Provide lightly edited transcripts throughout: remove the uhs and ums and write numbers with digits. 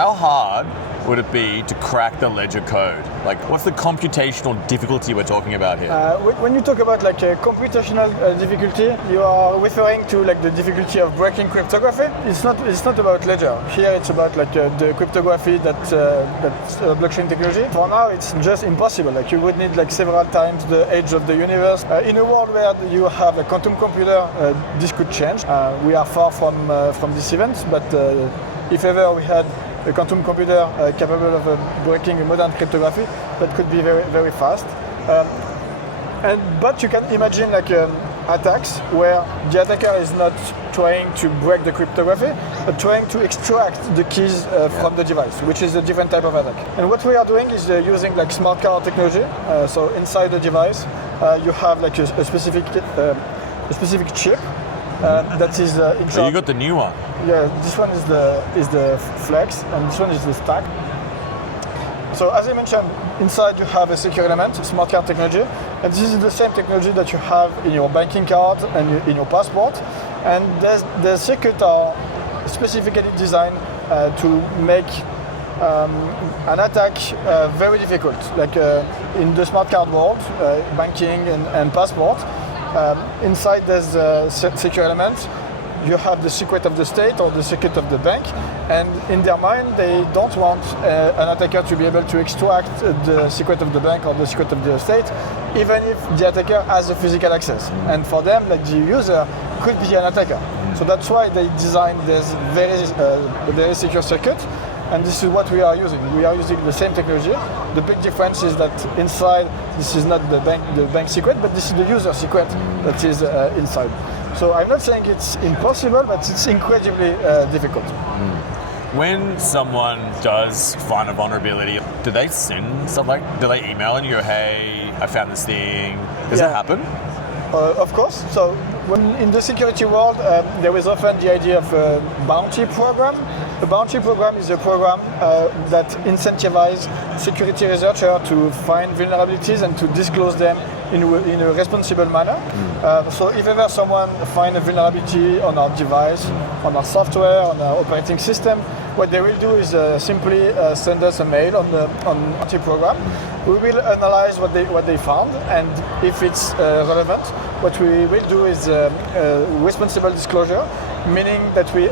How hard would it be to crack the ledger code? Like, what's the computational difficulty we're talking about here? When you talk about like a computational difficulty, you are referring to like the difficulty of breaking cryptography. It's not about ledger. Here it's about like the cryptography that's blockchain technology. For now, it's just impossible. Like you would need like several times the age of the universe. In a world where you have a quantum computer, this could change. We are far from this event, but if ever we had a quantum computer capable of breaking a modern cryptography, that could be very, very fast. But you can imagine like attacks where the attacker is not trying to break the cryptography, but trying to extract the keys from the device, which is a different type of attack. And what we are doing is using like smart card technology. So inside the device, you have like a specific chip. That is in charge. So you got the new one. Yeah, this one is the flex, and this one is the stack. So as I mentioned, inside you have a secure element, smart card technology, and this is the same technology that you have in your banking card and in your passport. And the circuits are specifically designed to make an attack very difficult. Like in the smart card world, banking and passport. Inside there's a secure element. You have the secret of the state or the secret of the bank, and in their mind they don't want an attacker to be able to extract the secret of the bank or the secret of the state, even if the attacker has a physical access. And for them, like the user could be an attacker. So that's why they designed this very secure circuit. And this is what we are using. We are using the same technology. The big difference is that inside, this is not the bank secret, but this is the user secret that is inside. So I'm not saying it's impossible, but it's incredibly difficult. When someone does find a vulnerability, do they send stuff like, do they email and you go, hey, I found this thing? Does that happen? Of course. So when in the security world, there is often the idea of a bounty program. A bounty program is a program that incentivizes security researchers to find vulnerabilities and to disclose them in a responsible manner. So if ever someone finds a vulnerability on our device, on our software, on our operating system, what they will do is simply send us a mail on the bounty program. We will analyze what they found, and if it's relevant, what we will do is responsible disclosure, meaning that we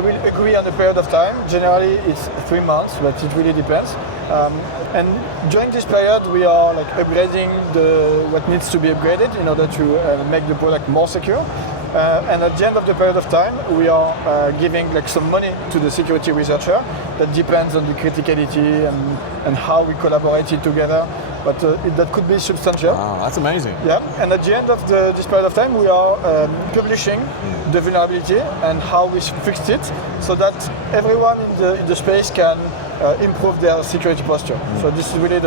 will agree on a period of time. Generally, it's 3 months, but it really depends. And during this period, we are like upgrading what needs to be upgraded in order to make the product more secure. And at the end of the period of time, we are giving like some money to the security researcher. That depends on the criticality and how we collaborated together. But that could be substantial. Wow, that's amazing. Yeah, and at the end of this period of time, we are publishing the vulnerability and how we fixed it, so that everyone in the space can improve their security posture. So this is really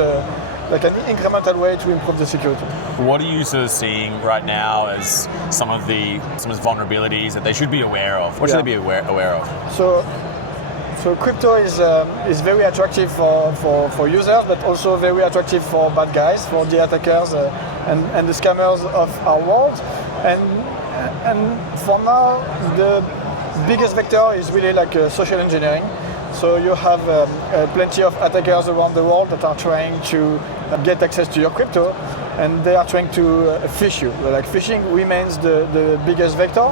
like an incremental way to improve the security. What are you sort of seeing right now as some of the vulnerabilities that they should be aware of? What should they be aware of? So crypto is very attractive for users, but also very attractive for bad guys, for the attackers and the scammers of our world. And for now, the biggest vector is really like social engineering. So you have plenty of attackers around the world that are trying to get access to your crypto, and they are trying to phish you. Like phishing remains the biggest vector.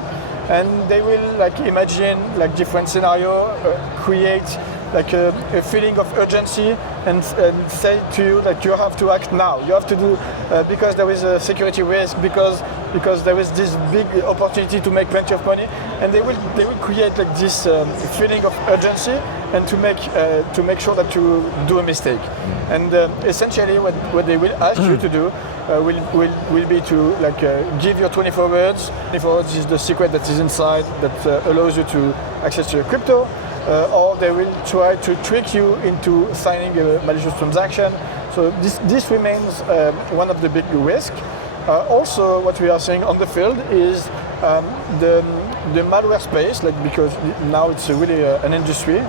And they will like imagine like different scenario, create like a feeling of urgency, and say to you that you have to act now. You have to do because there is a security risk, because there is this big opportunity to make plenty of money, and they will create like this feeling of urgency, and to make sure that you do a mistake. And essentially, what they will ask you to do will be to like give your 24 words. 24 words is the secret that is inside that allows you to access your crypto, or they will try to trick you into signing a malicious transaction. So this remains one of the big risks. Also, what we are seeing on the field is the malware space, like because now it's really an industry.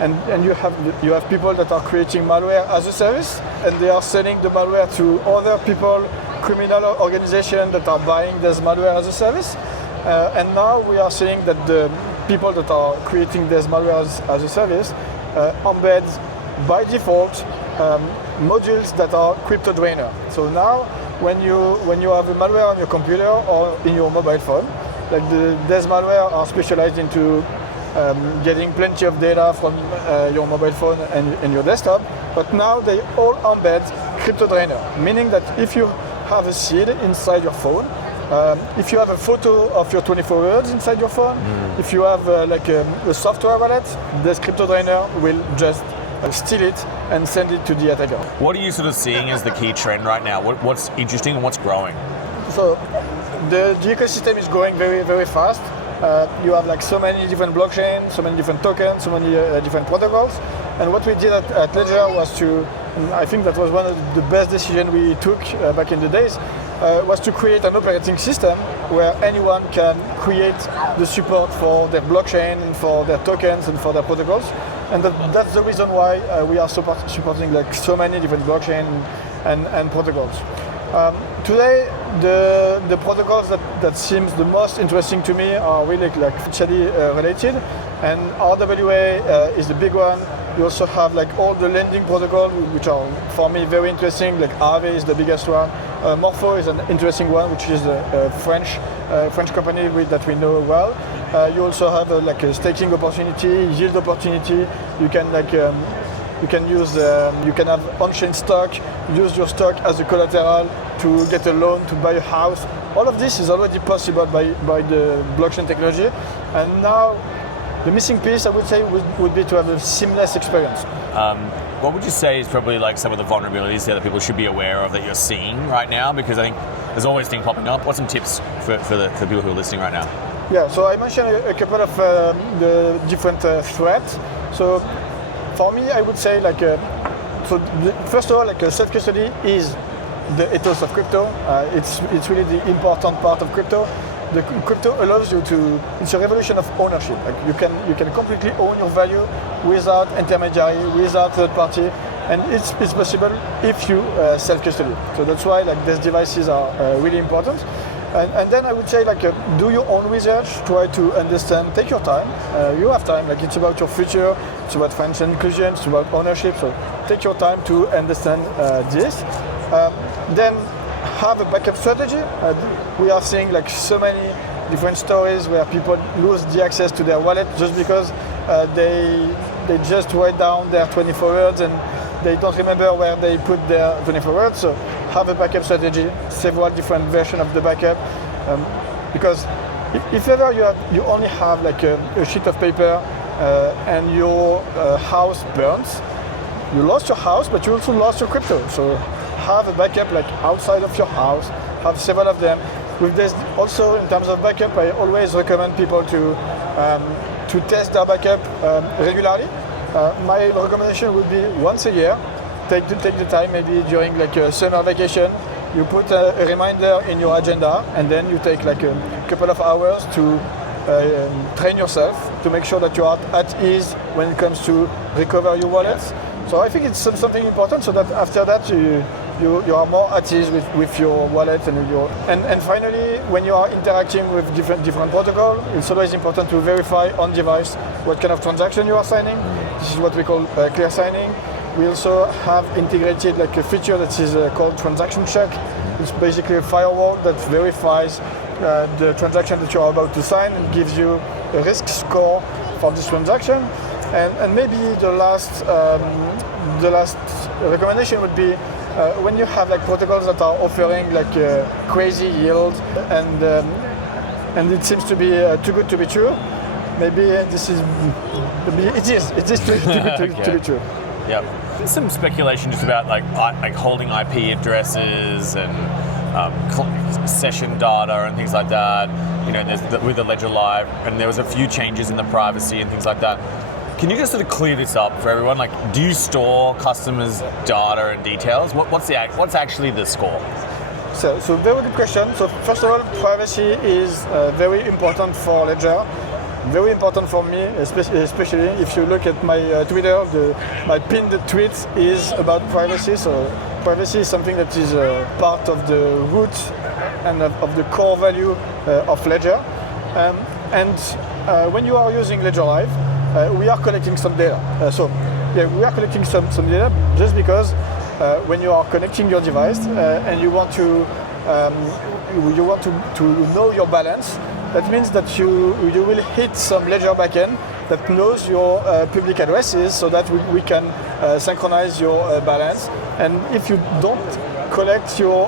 And you have people that are creating malware as a service, and they are selling the malware to other people, criminal organizations that are buying this malware as a service. And now we are seeing that people that are creating this malware as a service embed by default modules that are crypto drainer. So now when you have a malware on your computer or in your mobile phone, like these malware are specialized into getting plenty of data from your mobile phone and your desktop, but now they all embed crypto drainer, meaning that if you have a seed inside your phone, if you have a photo of your 24 words inside your phone, if you have a software wallet, this crypto drainer will just steal it and send it to the attacker. What are you sort of seeing as the key trend right now? What's interesting and what's growing? So the ecosystem is growing very, very fast. You have like so many different blockchains, so many different tokens, so many different protocols. And what we did at Ledger was to, and I think that was one of the best decisions we took back in the days, was to create an operating system where anyone can create the support for their blockchain and for their tokens and for their protocols. And that's the reason why we are supporting like so many different blockchain and protocols. Today, the protocols that seems the most interesting to me are really like financially related, and RWA is the big one. You also have like all the lending protocols, which are for me very interesting. Like Aave is the biggest one. Morpho is an interesting one, which is a French company that we know well. You also have like a staking opportunity, yield opportunity. You can like you can use you can have on-chain stock, use your stock as a collateral to get a loan to buy a house. All of this is already possible by the blockchain technology, and now the missing piece I would say would be to have a seamless experience. What would you say is probably like some of the vulnerabilities that people should be aware of that you're seeing right now? Because I think there's always things popping up. What's some tips for the people who are listening right now? Yeah, so I mentioned a couple of the different threats. So for me, I would say like, first of all, like self-custody is the ethos of crypto. It's really the important part of crypto. The crypto allows you to, it's a revolution of ownership. Like you can completely own your value without intermediary, without third party, and it's possible if you self-custody. So that's why like these devices are really important. And then I would say like do your own research, try to understand, take your time. You have time, like it's about your future, it's about financial inclusion, it's about ownership. So take your time to understand this. Then have a backup strategy. We are seeing like so many different stories where people lose the access to their wallet just because they just write down their 24 words and they don't remember where they put their 24 words. So have a backup strategy, several different versions of the backup, because if ever you only have like a sheet of paper and your house burns, you lost your house, but you also lost your crypto. So have a backup like outside of your house, have several of them. With this, also in terms of backup, I always recommend people to test their backup regularly. My recommendation would be once a year. Take the time, maybe during like a summer vacation, you put a reminder in your agenda, and then you take like a couple of hours to train yourself to make sure that you are at ease when it comes to recover your wallets. So I think it's something important, so that after that you are more at ease with your wallet and finally, when you are interacting with different protocol, it's always important to verify on device what kind of transaction you are signing. This is what we call clear signing. We also have integrated like a feature that is called transaction check. It's basically a firewall that verifies the transaction that you are about to sign and gives you a risk score for this transaction. And maybe the last recommendation would be when you have like protocols that are offering like crazy yield and it seems to be too good to be true. Maybe it is to be true. Yeah. There's some speculation just about like holding IP addresses and session data and things like that. You know, with the Ledger Live, and there was a few changes in the privacy and things like that. Can you just sort of clear this up for everyone? Like, do you store customers' data and details? What's actually the score? So very good question. So first of all, privacy is very important for Ledger. Very important for me, especially if you look at my Twitter, my pinned tweet is about privacy. So privacy is something that is part of the root and of the core value of Ledger. And when you are using Ledger Live, we are collecting some data. We are collecting some data just because when you are connecting your device and you want to know your balance, that means that you will hit some Ledger backend that knows your public addresses so that we can synchronize your balance. And if you don't collect your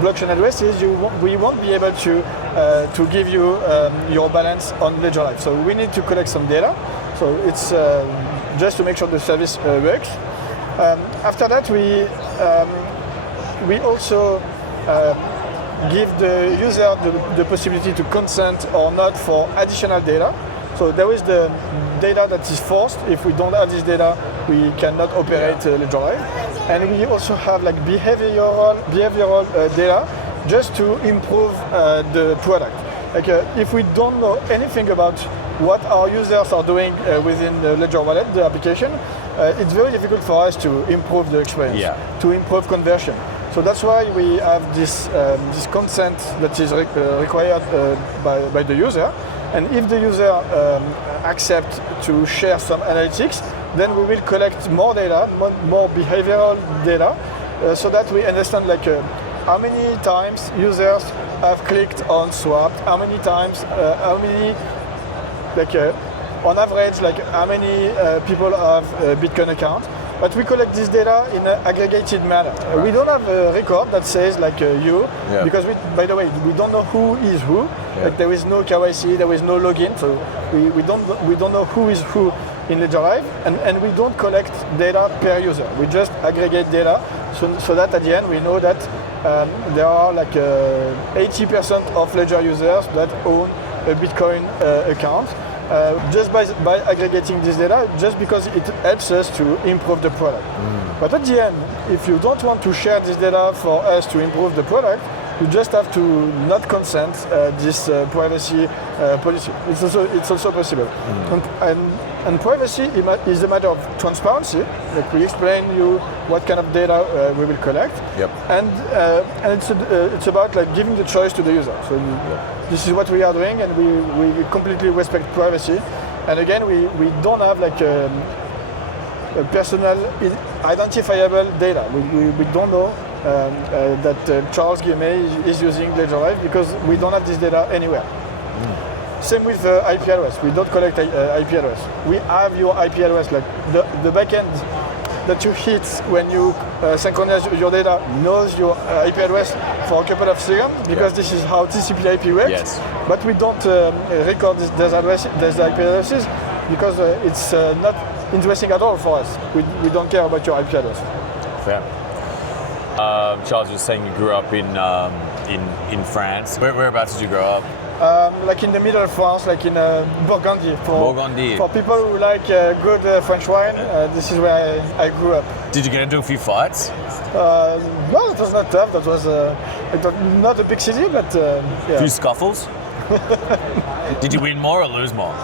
blockchain addresses, we won't be able to give you your balance on Ledger Live. So we need to collect some data. So it's just to make sure the service works. After that, we also give the user the possibility to consent or not for additional data. So there is the data that is forced. If we don't have this data, we cannot operate Ledger Live. And we also have like behavioral data just to improve the product. Like if we don't know anything about what our users are doing within the Ledger Wallet, the application, it's very difficult for us to improve the experience, to improve conversion. So that's why we have this consent that is required by the user. And if the user accepts to share some analytics, then we will collect more data, more behavioral data, so that we understand like how many times users have clicked on swapped, how many times, on average, like how many people have a Bitcoin account. But we collect this data in an aggregated manner. Right. We don't have a record that says like because by the way, we don't know who is who. Yeah. Like there is no KYC, there is no login, so we don't know who is who in Ledger Live, and we don't collect data per user. We just aggregate data so that at the end we know that there are like 80% of Ledger users that own a Bitcoin account. Just by aggregating this data, just because it helps us to improve the product. But at the end, if you don't want to share this data for us to improve the product, you just have to not consent this privacy policy. It's also possible. And privacy is a matter of transparency. Like we explain you what kind of data we will collect, and it's about like giving the choice to the user. So this is what we are doing, and we completely respect privacy. And again, we don't have like a personal identifiable data. We don't know that Charles Guillemet is using Ledger Live because we don't have this data anywhere. Same with IP address. We don't collect IP address. We have your IP address, like the backend that you hit when you synchronize your data knows your IP address for a couple of seconds because this is how TCP/IP works. Yes. But we don't record these IP addresses because it's not interesting at all for us. We don't care about your IP address. Fair. Charles, you're saying you grew up in France. Whereabouts did you grow up? Like in the middle of France, like in Burgundy. For people who like good French wine, this is where I grew up. Did you get into a few fights? No, it was not tough. That was not a big city, but A few scuffles? Did you win more or lose more?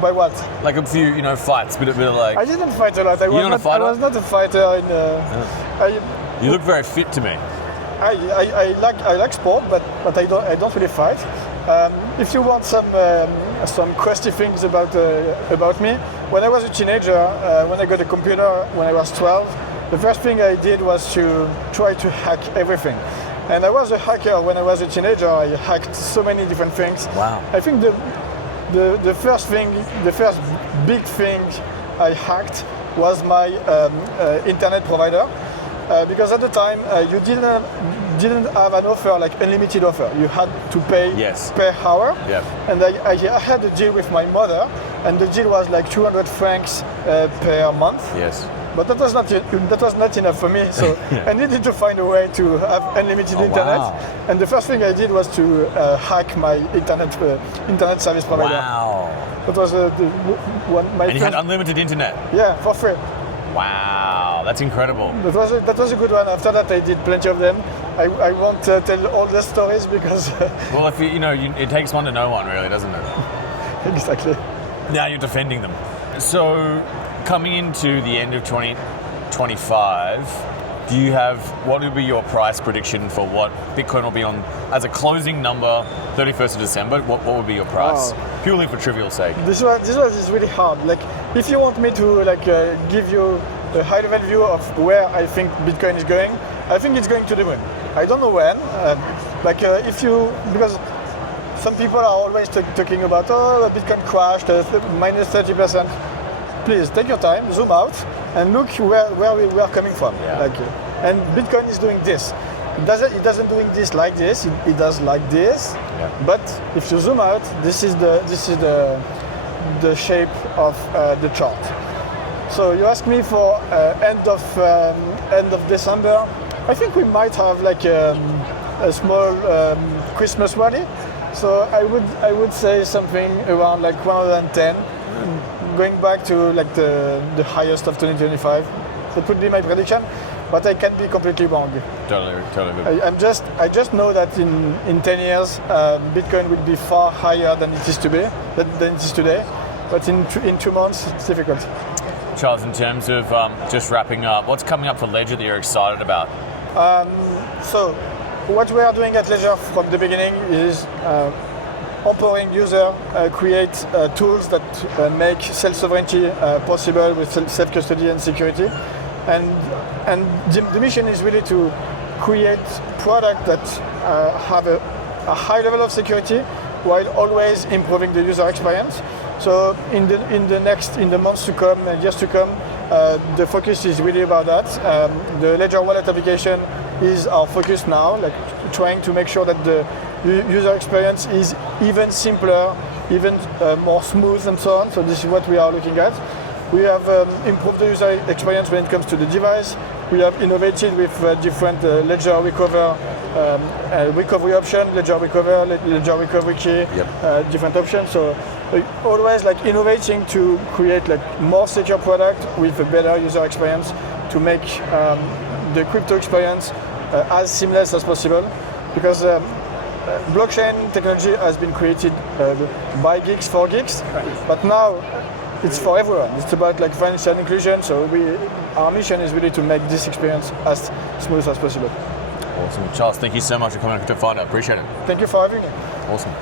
By what? Like a few, fights, bit of like. I didn't fight a lot. I was not a fighter. You look very fit to me. I like sport, but I don't really fight. If you want some crusty things about me, when I was a teenager, when I got a computer when I was 12, the first thing I did was to try to hack everything. And I was a hacker when I was a teenager. I hacked so many different things. Wow. I think the first big thing I hacked was my internet provider. Because at the time you didn't have an offer like unlimited offer. You had to pay per hour. Yep. And I had a deal with my mother, and the deal was like 200 francs per month. Yes. But that was not enough for me. So I needed to find a way to have unlimited internet. Wow. And the first thing I did was to hack my internet service provider. Wow. That was And you had unlimited internet. Yeah, for free. Wow, that's incredible. That was a good one. After that, I did plenty of them. I won't tell all the stories because. Well, if it takes one to know one, really, doesn't it? Exactly. Now you're defending them. So, coming into the end of 2025, what will be your price prediction for what Bitcoin will be on as a closing number 31st of December, what would be your price? Wow. Purely for trivial sake. This one is really hard. Like, if you want me to give you a high-level view of where I think Bitcoin is going, I think it's going to the moon. I don't know when. Because some people are always talking about, Bitcoin crashed, minus 30%. Please take your time, zoom out, and look where we are coming from. Yeah. And Bitcoin is doing this. It doesn't doing this like this. It does like this. Yeah. But if you zoom out, this is the shape of the chart. So you ask me for end of December. I think we might have like a small Christmas rally. So I would say something around like 110, going back to like the highest of 2025. That would be my prediction, but I can be completely wrong. Totally. I just know that in 10 years, Bitcoin will be far higher than it is today. But in 2 months, it's difficult. Charles, in terms of just wrapping up, what's coming up for Ledger that you're excited about? So what we are doing at Ledger from the beginning is empowering users create tools that make self-sovereignty possible with self-custody and security. And the mission is really to create products that have a high level of security while always improving the user experience. So in the months to come and years to come, the focus is really about that. The Ledger Wallet application is our focus now, like trying to make sure that the user experience is even simpler, even more smooth and so on. So this is what we are looking at. We have improved the user experience when it comes to the device. We have innovated with different Ledger recovery option, Ledger Recover, Ledger Recovery Key, different options. So always like innovating to create like more secure product with a better user experience to make the crypto experience as seamless as possible. Because blockchain technology has been created by geeks for geeks, but now it's for everyone. It's about like financial inclusion. So our mission is really to make this experience as smooth as possible. Awesome. Charles, thank you so much for coming on Crypto Finder. Appreciate it. Thank you for having me. Awesome.